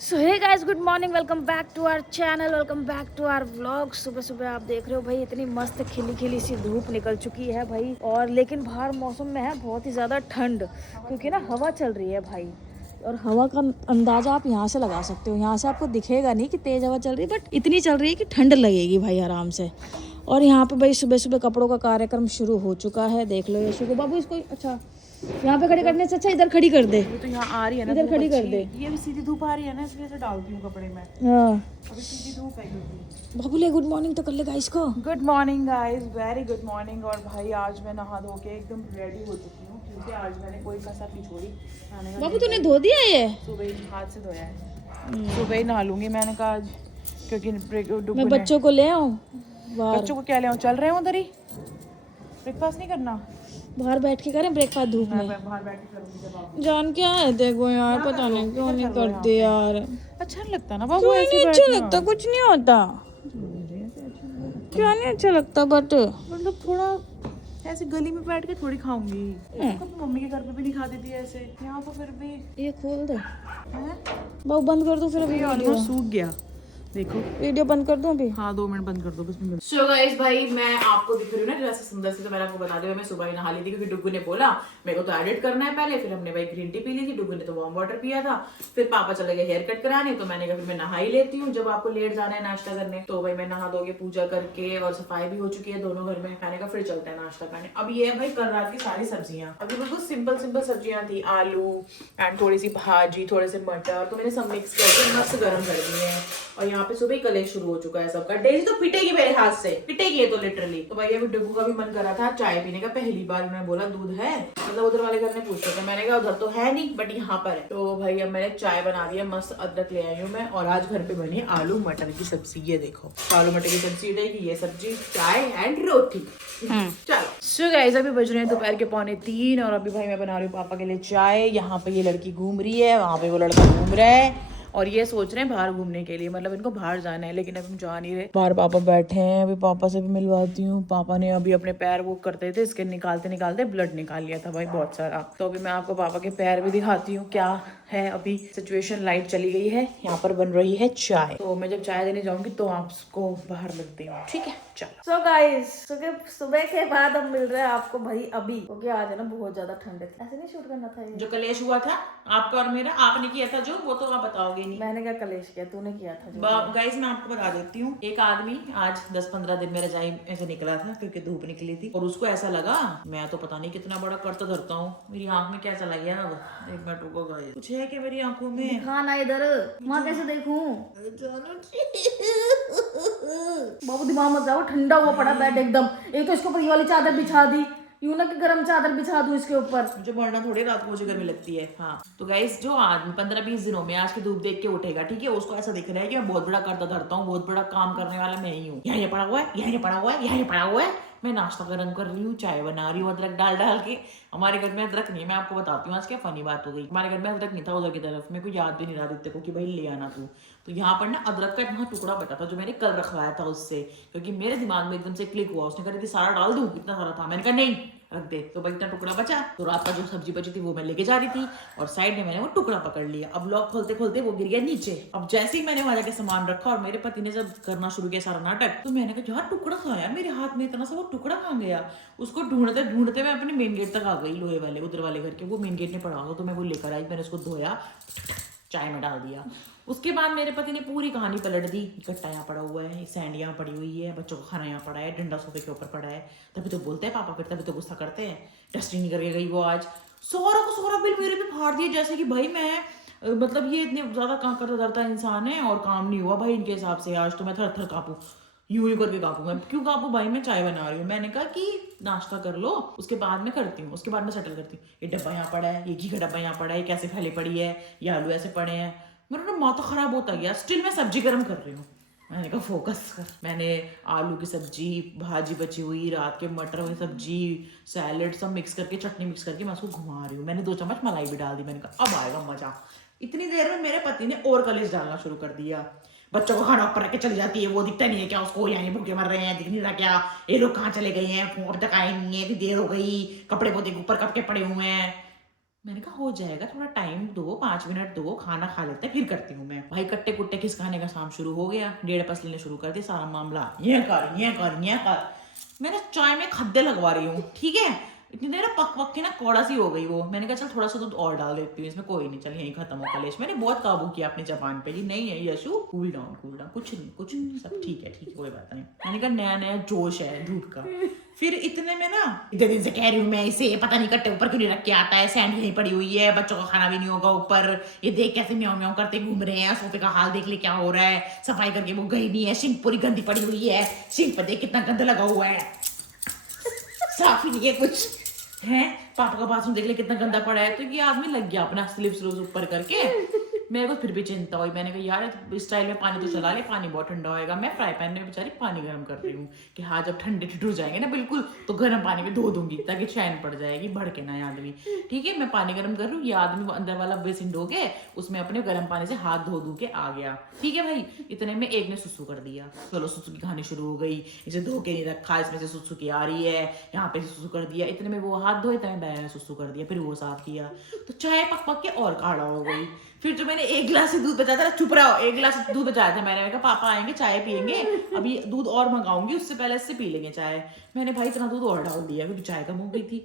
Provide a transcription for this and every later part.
So hey guys, good morning. Welcome back to our channel, welcome back to our vlog. सुबह सुबह आप देख रहे हो भाई, इतनी मस्त खिली खिली सी धूप निकल चुकी है भाई। और लेकिन बाहर मौसम में है बहुत ही ज़्यादा ठंड, क्योंकि ना हवा चल रही है भाई। और हवा का अंदाज़ा आप यहाँ से लगा सकते हो। यहाँ से आपको दिखेगा नहीं कि तेज़ हवा चल रही है, बट इतनी चल रही है कि ठंड लगेगी भाई आराम से। और यहाँ पे भाई सुबह सुबह कपड़ों का कार्यक्रम शुरू हो चुका है। देख लो यशु को। बाबू इसको अच्छा यहाँ पे खड़ी करने से अच्छा इधर खड़ी कर दे। ये तो यहाँ आ रही है ना, इधर खड़ी कर दे। ये भी सीधी धूप आ रही है ना, इसलिए से डालती हूँ कपड़े में। हाँ अभी सीधी धूप है क्योंकि। बाबूले गुड मॉर्निंग तो कर ले गाइस को। Good morning guys, very good morning. और भाई आज मैं नहा धो के एकदम रेडी हो चुकी हूँ, क्योंकि आज मैंने कोई कसर नहीं छोड़ी। खाने का बाबू तूने धो दिया ये? सुबह ही हाथ से धोया है, सुबह ही नहा लूंगी मैंने कहा आज, क्योंकि मैं बच्चों को ले आऊँ बाहर? बच्चों को क्या ले आऊँ, चल रहे हो उधर ही। ब्रेकफास्ट नहीं करना? बाहर बैठ के करें ब्रेकफास्ट धूप में? मैं बाहर बैठ के करूँगी जब आप। जान क्या है देखो यार, पता नहीं क्यों नहीं करते यार। अच्छा नहीं लगता ना बाबू क्यों ऐसे नहीं अच्छा बैठना? लगता? कुछ नहीं होता। क्या नहीं अच्छा लगता? बट मतलब थोड़ा ऐसे गली में बैठ के थोड़ी खाऊंगी। कभी मम्मी के घर पे भी नहीं खाती थी ऐसे, यहाँ तो फिर भी ये खोल दे है। बाबू, बंद कर दो फिर अभी वीडियो। सूख गया देखो। वीडियो बंद कर दो अभी। हाँ 2 मिनट बंद कर दो बस। सो गाइस भाई, मैं आपको दिख रही हूँ ना जैसे सुंदर से, तो मैंने आपको बता दिया मैं सुबह ही नहा ली थी, क्योंकि डुग्गू ने बोला मेरे को तो एडिट करना है पहले। फिर हमने भाई ग्रीन टी पी ली थी, डुग्गू ने तो वार्म वाटर पिया था। फिर पापा चले गए हेयर कट कराने, तो मैंने कहा फिर मैं नहा ही लेती हूँ, जब आपको लेट जाना है नाश्ता करने। तो भाई मैं नहा धोके पूजा करके और सफाई भी हो चुकी है दोनों घर में। मैंने कहा फिर चलते हैं नाश्ता करने। अब ये है भाई कल रात की सारी सब्जियां, अभी बिल्कुल सिंपल सिंपल सब्जियां थी, आलू एंड थोड़ी सी भाजी, थोड़े से मटर, तो मैंने सब मिक्स करके मस्त गर्म कर दिए हैं। और यहाँ पे सुबह कलेश शुरू हो चुका है सबका। डेजी तो पिटेगी मेरे हाथ से, पिटेगी तो लिटरली। तो भाई अभी डब्बू का भी मन कर रहा था चाय पीने का। पहली बार उन्होंने बोला दूध है, मतलब उधर वाले घर में पूछते थे। मैंने कहा उधर तो है नहीं, बट यहाँ पर है। तो भाई अब मैंने चाय बना दी है, मस्त अदरक ले आई हूँ मैं। और आज घर पे बनी आलू मटर की सब्जी। ये देखो आलू मटर की सब्जी रहेगी, ये सब्जी, चाय एंड रोटी। चलो सो गाइस, अभी बज रहे हैं दोपहर के 2:45 और अभी भाई मैं बना रही हूँ पापा के लिए चाय। यहाँ पे ये लड़की घूम रही है, वहाँ पे वो लड़का घूम रहा है, और ये सोच रहे हैं बाहर घूमने के लिए, मतलब इनको बाहर जाना है, लेकिन अभी हम जा नहीं रहे। बाहर पापा बैठे हैं, अभी पापा से भी मिलवाती हूँ। पापा ने अभी अपने पैर वो करते थे, इसके निकालते निकालते ब्लड निकाल लिया था भाई बहुत सारा। तो अभी मैं आपको पापा के पैर भी दिखाती हूँ क्या है अभी सिचुएशन। लाइट चली गई है, यहाँ पर बन रही है चाय, तो मैं जब चाय देने जाऊंगी तो आपको बाहर मिलती हूँ, ठीक है? चलो। सो गाइस, सुबह के बाद अब मिल रहा है आपको भाई अभी, क्योंकि आज है ना बहुत ज्यादा ठंड थी। ऐसे नहीं शूट करना था ये। जो कलेश हुआ था आपका और मेरा, आपने किया था जो, वो तो आप बताओगे नहीं। मैंने क्या कलेश किया? तूने किया था जो। गाइस मैं आपको बता देती हूँ, एक आदमी आज 10-15 दिन में रजाई ऐसे निकला था, क्योंकि धूप निकली थी, और उसको ऐसा लगा मैं तो पता नहीं कितना बड़ा कर्त धरता हूँ, मेरी आंख में क्या चला गया। अब एक मिनट रुको गाइस, कुछ है क्या मेरी आंखों में? खाना इधर, वहाँ कैसे देखूं? बाबू दिमाग मत जाओ, ठंडा हुआ पड़ा बेड एकदम। एक तो इसके ऊपर ये वाली चादर बिछा दी, यूं ना कि गर्म चादर बिछा दूं इसके ऊपर। मुझे बढ़ना थोड़ी रात को मुझे गर्मी लगती है। हाँ तो गाइस, जो आदमी 15-20 दिनों में आज की धूप देख के उठेगा, ठीक है, उसको ऐसा दिख रहा है कि मैं बहुत बड़ा करता धरता हूँ, बहुत बड़ा काम करने वाला मैं ही हूँ। यहाँ ये पड़ा हुआ है, यहाँ ये पड़ा हुआ है, यहाँ ये पड़ा हुआ है, मैं नाश्ता गरम कर रही हूँ, चाय बना रही हूँ अदरक डाल डाल के। हमारे घर में अदरक नहीं है, मैं आपको बताती हूँ आज क्या फनी बात हो गई। हमारे घर में अदरक नहीं था उधर की तरफ, मेरे को याद भी नहीं रहा दित्ते को कि भाई ले आना तू। तो यहाँ पर ना अदरक का इतना टुकड़ा बचा था जो मैंने कल रखवाया था उससे, क्योंकि मेरे दिमाग में एकदम से क्लिक हुआ। उसने कहा सारा डाल दूं, इतना सारा था। मैंने कहा नहीं रख दे, तो भाई इतना टुकड़ा बचा, तो रात का जो सब्जी बची थी वो मैं लेके जा रही थी, और साइड में मैंने वो टुकड़ा पकड़ लिया। अब लॉक खोलते खोलते वो गिर गया नीचे। अब जैसे ही मैंने वहां जाके सामान रखा और मेरे पति ने जब करना शुरू किया सारा नाटक, तो मैंने कहा यार टुकड़ा था यार मेरे हाथ में, इतना सा वो टुकड़ा कहाँ गया? उसको ढूंढते ढूंढते मैं अपने मेन गेट तक आ गई, लोहे वाले उधर वाले घर के, वो मेन गेट में पड़ा हुआ, तो मैं वो लेकर आई, मैंने उसको धोया, चाय में डाल दिया। उसके बाद मेरे पति ने पूरी कहानी पलट दी। कट्टा यहाँ पड़ा हुआ है, सैंड यहाँ पड़ी हुई है, बच्चों का खाना यहाँ पड़ा है, डंडा सोफे के ऊपर पड़ा है, तभी तो बोलते हैं पापा, फिर तभी तो गुस्सा करते हैं। डस्टिंग नहीं करके गई वो आज, सारा को सारा बिल मेरे पे फाड़ दिया, जैसे कि भाई मैं मतलब ये इतने ज्यादा काम करता धरता इंसान है और काम नहीं हुआ भाई इनके हिसाब से। आज तो मैं थर थर कांपू, यूं ही करके कांपू। मैं क्यों कांपू भाई? मैं चाय बना रही हूँ। मैंने कहा कि नाश्ता कर लो, उसके बाद मैं करती हूँ, उसके बाद मैं सेटल करती हूँ। ये डब्बा यहाँ पड़ा है, ये घी का डब्बा यहाँ पड़ा है, कैसे फैली पड़ी है, ये आलू ऐसे पड़े हैं। मेरा ना माथा खराब होता गया, स्टिल मैं सब्जी गर्म कर रही हूँ। मैंने कहा फोकस कर। मैंने आलू की सब्जी, भाजी बची हुई, रात के मटर की सब्जी, सैलेड सब मिक्स करके, चटनी मिक्स करके मैं उसको घुमा रही हूँ। मैंने 2 चम्मच मलाई भी डाल दी। मैंने कहा अब आएगा मजा। इतनी देर में मेरे पति ने और कलेश डालना शुरू कर दिया। बच्चों को खाना ऊपर रख के चली जाती है, वो दिखता नहीं है क्या उसको? यहाँ भूखे मर रहे हैं, दिख नहीं रहा क्या? ये लोग कहाँ चले गए हैं? अब तक आए नहीं है, इतनी देर हो गई, कपड़े पोते ऊपर कब के पड़े हुए हैं। मैंने कहा हो जाएगा, थोड़ा टाइम दो, 5 मिनट दो, खाना खा लेते हैं फिर करती हूँ मैं। भाई कट्टे कुट्टे खिसकाने का काम शुरू हो गया, डेढ़ पसलिने शुरू कर दी, सारा मामला ये कर ये कर ये कर। मैंने चाय में खद्दे लगवा रही हूँ, ठीक है, इतनी देर पक पक के ना कौड़ा सी हो गई वो। मैंने कहा चल थोड़ा सा दूध और डाल देती हूँ इसमें, कोई नहीं, चल यहीं खत्म हो कलेश। मैंने बहुत काबू किया अपनी जबान पे, नहीं है यशु, कूल डाउन कुछ नहीं, सब ठीक है कोई बात नहीं। मैंने कहा नया नया जोश है दूध का। फिर इतने में ना, इतने दिन से कह रही हूँ मैं इसे, पता नहीं कट्टे ऊपर क्यों नहीं रख के आता है, सैंड यहीं पड़ी हुई है, बच्चों का खाना भी नहीं होगा ऊपर, ये देख कैसे म्याऊं म्याऊं करते घूम रहे हैं, सोफे का हाल देख ले क्या हो रहा है, सफाई करके वो गई नहीं है, सिंक पूरी गंदी पड़ी हुई है, सिंक पर देख कितना गंदा लगा हुआ है, साफ ही नहीं है कुछ है, पापा का बाथरूम देख ले कितना गंदा पड़ा है। तो ये आदमी लग गया अपना स्लिप्स रोज ऊपर करके। मेरे को फिर भी चिंता हुई, मैंने कहा यार इस स्टाइल में पानी तो चला ले, पानी बहुत ठंडा होएगा। मैं फ्राई पैन में बेचारी पानी गर्म कर रही हूँ कि हाँ जब ठंडे ठिठुर जाएंगे ना बिल्कुल, तो गर्म पानी में धो दूंगी ताकि चैन पड़ जाएगी, भड़के ना आदमी। ठीक है, मैं पानी गर्म कर रही हूँ, ये आदमी वो अंदर वाला बेसिन ढो के उसमें अपने गर्म पानी से हाथ धो धो के आ गया। ठीक है भाई, इतने में एक ने सुसु कर दिया, चलो सुसु की कहानी शुरू हो गई, इसे धो के नहीं रखा, इसमें से सुसु की आ रही है, यहाँ पे सुसु कर दिया। इतने में वो हाथ धोए, इतने में बैया ने सुसु कर दिया, फिर वो साफ किया, तो चाय पक पक के और काढ़ा हो गई। फिर जो मैंने 1 गिलास से दूध बचाया था, चुप रहो, 1 गिलास दूध बचाया था मैंने कहा पापा आएंगे चाय पियेंगे, अभी दूध और मंगाऊंगी, उससे पहले इससे पी लेंगे चाय। मैंने भाई इतना दूध और डाल दिया क्योंकि चाय कम हो गई थी।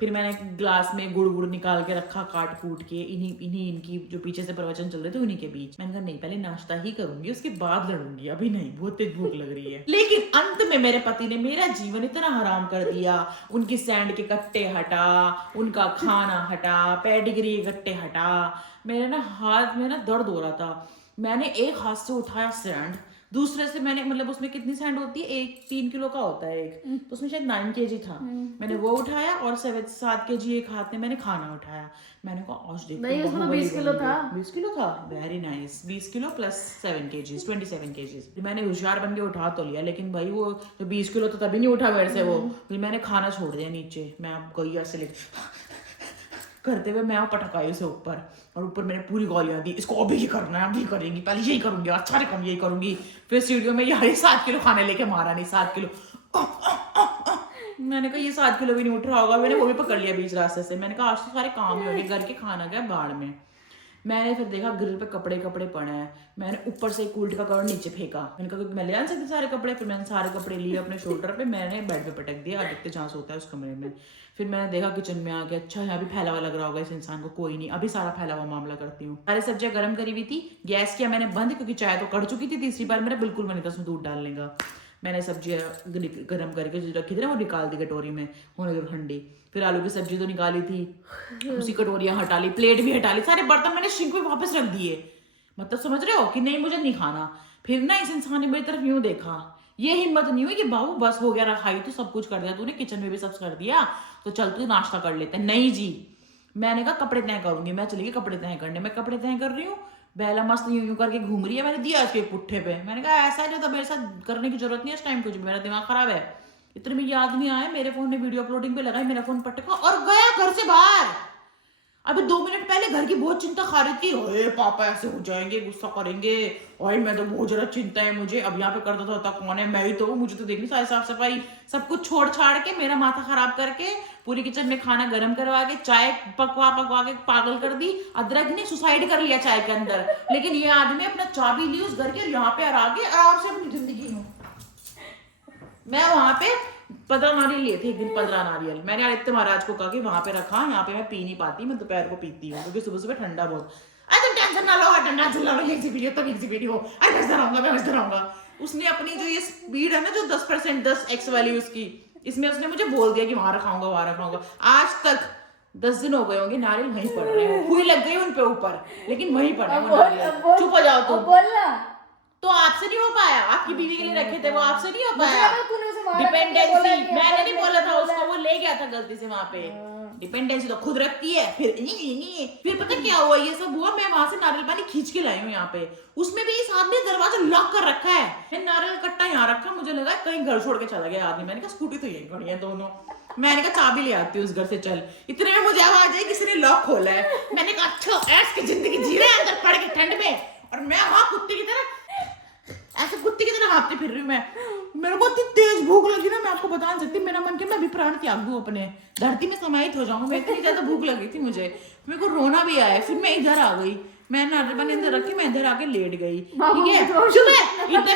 फिर मैंने गिलास में गुड़ निकाल के रखा, काट कूट के, इनकी जो पीछे से प्रवचन चल रहे थे उन्हीं के बीच। मैंने कहा नहीं पहले नाश्ता ही करूंगी, उसके बाद लड़ूंगी, अभी नहीं, बहुत तेज भूख लग रही है। लेकिन अंत में मेरे पति ने मेरा जीवन इतना हराम कर दिया, उनकी सैंड के कट्टे हटा, उनका खाना हटा, पेडिग्री के कट्टे हटा, मेरे ना हाथ में ना दर्द हो रहा था। मैंने एक हाथ से उठाया सैंड, दूसरे से मैंने, मतलब उसमें कितनी सैंड होती है, 3 किलो का होता है एक, तो उसमें शायद 9 kg था। मैंने वो उठाया और 7 kg एक हाथ में मैंने खाना उठाया। मैंने कहा आज देखो नहीं, उसमें 20 किलो था। 20 किलो था, very nice. 20 kilo plus 7 kg, 27 kg। मैंने होशियार बन के उठा तो लिया, लेकिन भाई वो जो 20 किलो तो तभी नहीं उठा मेरे से वो। फिर मैंने खाना छोड़ दिया नीचे, मैं अब गई ऐसे लेके करते हुए मैं पटकाई उसे ऊपर, और ऊपर मैंने पूरी गोलियां दी, इसको अभी ये करना है, अभी करेंगी, पहले यही करूंगी, अच्छा रकम यही करूंगी। फिर सीढ़ियों में यार 7 किलो खाने लेके मारा, नहीं 7 किलो। मैंने कहा ये 7 किलो भी नहीं उठ रहा होगा, मैंने वो भी पकड़ लिया बीच रास्ते से। मैंने कहा आज तो सारे काम ही हो गए, घर के खाना गया बाढ़ में। मैंने फिर देखा ग्रिल पे कपड़े पड़े हैं, मैंने ऊपर से कूल्ड का कवर नीचे फेंका। मैंने कहा क्योंकि मैं ले आ सकती सारे कपड़े। फिर मैंने सारे कपड़े लिए अपने शोल्डर पे, मैंने बेड पे पटक दिया, अधिकतर जहाँ सोता है उस कमरे में। फिर मैंने देखा किचन में आके, अच्छा यहाँ भी फैला हुआ लग रहा होगा इस इंसान को, कोई नहीं, अभी सारा फैला हुआ मामला करती हूँ। सारी सब्जियां गर्म करी हुई थी, गैस किया मैंने बंद क्योंकि चाय तो कड़ चुकी थी, तीसरी बार मेरा बिल्कुल मन नहीं था उसमें दूध डालने का। मैंने सब्जियां गर्म करके जो रखी थी ना वो निकाल दी कटोरी में, होने दो ठंडी। फिर आलू की सब्जी तो निकाली थी, उसी कटोरियां हटा ली, प्लेट भी हटा ली, सारे बर्तन मैंने सिंक में वापस रख दिए। मतलब समझ रहे हो कि नहीं मुझे नहीं खाना। फिर ना इस इंसान ने मेरी तरफ यूं देखा, ये हिम्मत नहीं हुई कि बाबू बस हो गया, रखाई तो सब कुछ कर दिया तूने, किचन में भी सब कर दिया, तो चल तू नाश्ता कर लेते हैं। नहीं जी, मैंने कहा कपड़े तय करूंगी, मैं चली गई कपड़े तय करने। मैं कपड़े तय कर रही हूँ, बेला मस्त यूं करके घूम रही है, मैंने दिया उसके पुट्ठे पे। मैंने कहा ऐसा है जो तो मेरे साथ करने की जरूरत नहीं है इस टाइम, कुछ मेरा दिमाग खराब है। इतने में याद नहीं आया, मेरे फोन ने वीडियो अपलोडिंग पे लगाई, मेरा फोन पटका और गया घर से बाहर। अभी 2 मिनट पहले घर की बहुत चिंता खा रही थी, ओए पापा ऐसे हो जाएंगे, गुस्सा करेंगे, और मैं तो बहुत ज्यादा चिंता है मुझे, अब यहाँ पे करता था कौन है, मैं ही तो हूँ, मुझे तो देखनी सारी साफ सफाई, सब कुछ छोड़ छाड़ के मेरा माथा खराब करके पूरी किचन में खाना गर्म करवा के, चाय पकवा के पागल कर दी। अदरक ने सुसाइड कर लिया चाय के अंदर, लेकिन ये आदमी अपना चाबी ली उस घर के, यहाँ पे आराम से अपनी जिंदगी हूँ। मैं वहां पे 15 नारियल लिए थे एक दिन, 15 नारियल मैंने आदित्य महाराज को कहा कि वहां पे रखा, यहाँ पे मैं पी नहीं पाती, मैं दोपहर को पीती हूँ क्योंकि सुबह सुबह ठंडा बहुत। अरे तुम टेंशन ना लो, टेंशन ना लो, ये वीडियो तब एक वीडियो, अरे मैं बजता रहूंगा। उसने अपनी जो ये स्पीड है ना जो 10% 10x वाली उसकी, इसमें उसने मुझे बोल दिया कि वहां रखाऊंगा। आज तक 10 दिन हो गए होंगे, नारियल वहीं पड़ रहे हैं, हुई लग गई उन पे ऊपर, लेकिन वहीं पड़े हैं वो नारियल। चुप हो जाओ तुम, बोलना तो आपसे नहीं हो पाया, आपकी बीवी के लिए रखे थे वो, आपसे नहीं हो पाया। डिपेंडेंसी मैंने नहीं बोला था उसको, वो ले गया था गलती से वहां पे। डिपेंडेंसी तो खुद रखती है। फिर पता क्या हुआ, ये सब हुआ, मैं वहां से नारियल पानी खींच के लाई हूँ यहाँ पे, उसमें भी इस आदमी ने दरवाजा लॉक कर रखा है। मैं नारियल कट्टा यहाँ रखा, मुझे लगा कहीं घर छोड़ के चला गया आदमी। मैंने कहा स्कूटी तो यही खड़ी है दोनों, मैंने कहा चाबी ले आती हूँ उस घर से, चल। इतने में मुझे आवाज आई किसी ने लॉक खोला है। मैंने कहा अच्छा ऐश की जिंदगी जी रहे हैं अंदर पड़ के ठंड में, और मैं वहां कुत्ते की तरह ऐसे कुत्ते की तरह हाँफती फिर रही हूँ। मैं मेरे को इतनी तेज भूख लगी ना, मैं आपको बता नहीं सकती, मेरा मन किया मैं अभी प्राण त्याग दूं, अपने धरती में समाहित हो जाऊं। मैं इतनी ज्यादा भूख लगी थी मुझे, मेरे को रोना भी आया। फिर मैं इधर आ गई, मैंने नारियल इधर रखी, मैं इधर आके लेट गई, ठीक है। इतने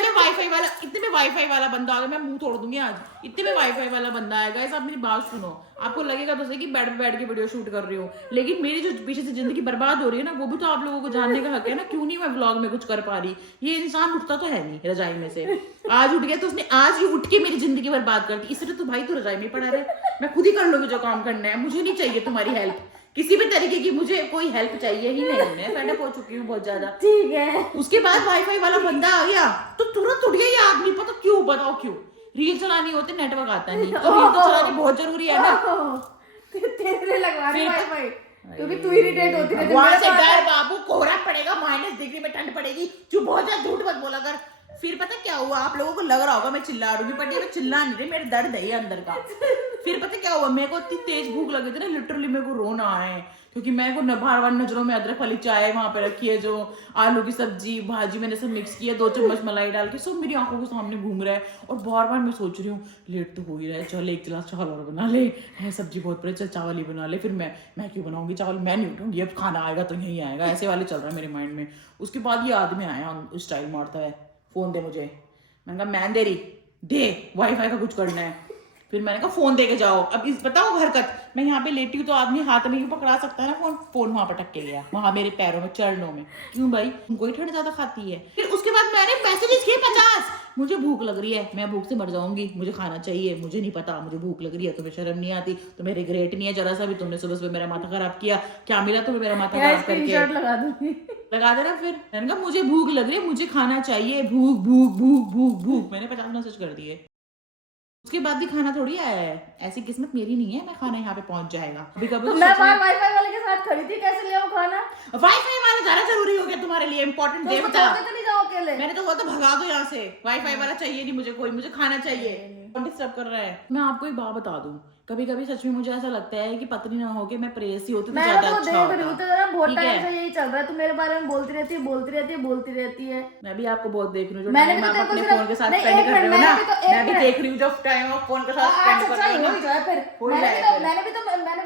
में वाईफाई वाला बंदा आ गया, मैं मुंह तोड़ दूंगी आज। इतने में वाईफाई वाला बंदा आएगा। आप मेरी बात सुनो, आपको लगेगा तो सही कि बेड पे बैठ के वीडियो शूट कर रही हूँ, लेकिन मेरी जो पीछे से जिंदगी बर्बाद हो रही है ना, वो भी तो आप लोगों को जानने का हक है ना। क्यों नहीं मैं व्लॉग में कुछ कर पा रही। ये इंसान उठता तो है नहीं रजाई में से, आज उठ गया तो उसने आज ही उठ के मेरी जिंदगी बर्बाद कर दी। इसलिए तो भाई तो रजाई में पड़ा रहे, मैं खुद ही कर लूंगी जो काम करना है। मुझे नहीं चाहिए तुम्हारी हेल्प किसी भी तरीके की, मुझे कोई हेल्प चाहिए ही नहीं। मैं फेडअप हो चुकी हूँ बहुत ज्यादा, ठीक है। उसके बाद वाईफाई वाला बंदा आ गया तो तुरंत उठ गया ये आदमी, पता क्यों, बताओ क्यों? रील चलानी होती, नेटवर्क आता नहीं, तो रील तो चलानी बहुत जरूरी है ना। तेरे लगवा रही वाईफाई, क्योंकि तू इरिटेट होती है। वहां से डर बाबू, कोहरा पड़ेगा, -डिग्री में ठंड पड़ेगी, चुप हो जा, झूठ मत बोला कर। फिर पता क्या हुआ, आप लोगों को लग रहा होगा मैं चिल्ला रही हूँ, बट मैं चिल्ला नहीं रही, मेरे दर्द है अंदर का। फिर पता क्या हुआ, मेरे को इतनी तेज भूख लगी थी ना, लिटरली मेरे को रोना आए, क्योंकि मैं को बार बार नजरों में अदरक वाली चाय वहां पे रखी है, जो आलू की सब्जी भाजी मैंने सब मिक्स किया, 2 चम्मच मलाई डाल के, सब मेरी आंखों के सामने घूम रहा है। और बार बार मैं सोच रही हूँ लेट तो हो ही रहा है, चल 1 गिलास चावल और बना ले, है सब्जी बहुत पड़े, चल चावल ही बना ले। फिर मैं क्यों बनाऊंगी चावल, मैं नहीं उठूंगी, अब खाना आएगा तो यही आएगा, ऐसे वाले चल रहा है मेरे माइंड में। उसके बाद ये आदमी आया, स्टाइल मारता है, फोन दे मुझे। मैंने कहा मैं दे रही, दे, वाईफाई का कुछ करना है। फिर मैंने कहा फोन दे के जाओ। अब इस बताओ हरकत, मैं यहाँ पे लेटी हूँ तो आदमी हाथ में ही पकड़ा सकता है ना फोन वहां पटक के गया, वहां मेरे पैरों में, चरणों में। क्यों भाई, उनको ही ठंड ज्यादा खाती है। फिर उसके बाद मैंने मैसेजेस किए 50, मुझे भूख लग रही है, मैं भूख से मर जाऊंगी, मुझे खाना चाहिए, मुझे नहीं पता, मुझे भूख लग रही है, तुम्हें शर्म नहीं आती, तुम्हें रिग्रेट नहीं है जरा सा भी, तुमने सुबह सुबह मेरा माथा खराब किया, क्या मिला तुम्हें मेरा माथा खराब करके? लगा दूंगी, लगा देना। फिर मैंने कहा मुझे भूख लग रही है, मुझे खाना चाहिए, भूख भूख भूख भूख भूख, मैंने 50 मैसेज कर दिए। उसके बाद भी खाना थोड़ी आया है, ऐसी किस्मत मेरी नहीं है मैं खाना यहाँ पे पहुंच जाएगा। अभी कभी तो मैं वाईफाई वाले के साथ खड़ी थी, कैसे ले आऊं खाना? वाईफाई वाला ज्यादा जरूरी हो गया तुम्हारे लिए, इंपॉर्टेंट तो देवता। चली जाओ अकेले। मैंने तो वो तो भगा दो यहाँ से, वाईफाई वाला चाहिए नहीं मुझे कोई, मुझे खाना चाहिए। डिस्टर्ब कर रहा है। मैं आपको एक बात बता दूं, कभी कभी सच में मुझे ऐसा लगता है कि पत्नी ना होके मैं प्रेयसी होती तो ज्यादा अच्छा होता। बहुत टाइम से यही चल रहा है, तू मेरे बारे में बोलती रहती है। मैं भी आपको बहुत देख रही हूँ, जो मैंने टाइम भी आप तो अपने सिर्फ- फोन के साथ नहीं, स्पेंड एक कर रहे हो मिनट, ना, मैंने भी मैं भी देख रही हूँ जो टाइम आप फोन के साथ स्पेंड कर रहे हो ना। मैंने भी तो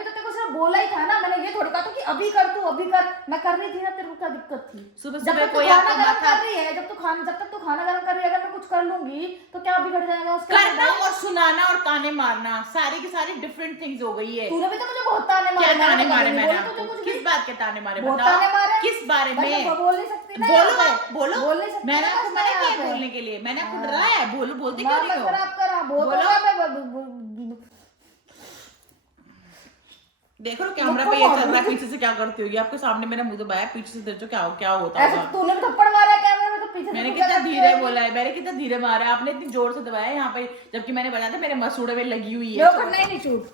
तेरे को सिर्फ बोला ही था ना, मैंने ये थोड़ी कहा था कि अभी कर, तू अभी कर। मैं कर रही थी ना, तेरे को क्या दिक्कत थी? सुबह जब सुबह तक कोई तू आपको खाना गरम माथा कर रही है, जब तू खाना गरम कर रही है, अगर मैं कुछ कर लूंगी तो क्या बिगड़ जाएगा उसके करना और सुनाना और ताने मारना, सारी की सारी डिफरेंट थिंग्स हो गई है। तूने भी तो मुझे बहुत ताने मारे। क्या ताने मारे मैंने बोला तुझे आपको? कुछ किस भी? बात के ताने मारे बहुत बताओ? ताने मारे। किस बारे में? बोल नहीं सकती ना, बोलो बोल नहीं सकती। मैंने ना आपको बस मना किया यहाँ पे। बोलने के लिए, मैंने आपको डराया है, बोलते क्यों नहीं हो? खराब करा बहुत बोलो। होगा। मैं देखो कैमरा पे ये चल रहा है, पीछे से क्या करती होगी? आपके सामने मेरा मुंह दबाया, पीछे से देखो क्या होता ऐसे होगा। तूने भी थप्पड़ मारा कैमरे में, तो पीछे मैंने कितना धीरे बोला है, मैंने कितना धीरे मारा है, आपने इतनी जोर से दबाया यहाँ पे, जबकि मैंने बताया था मेरे मसूड़े में लगी हुई है। नहीं चूट